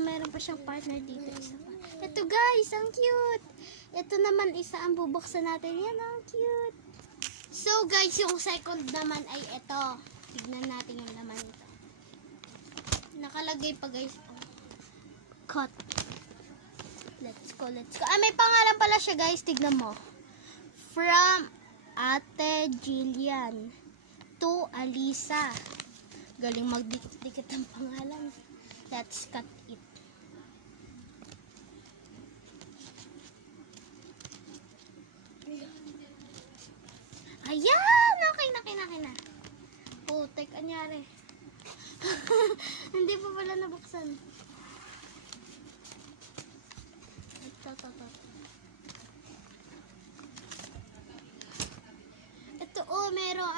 meron pa siyang partner dito. Isa pa. Ito guys, ang cute. Ito naman isa ang bubuksan natin. Yan, ang cute. So guys, yung second naman ay ito. Tignan natin yung laman nito. Nakalagay pa guys. Cut. Let's go. May pangalan pala siya guys. Tignan mo. From Ate Jillian to Alisa. Galing magdikit-dikit ang pangalan. Let's cut it. Ayan! Okay na. Putek, anyari. Hindi pa pala nabuksan. Ito, meron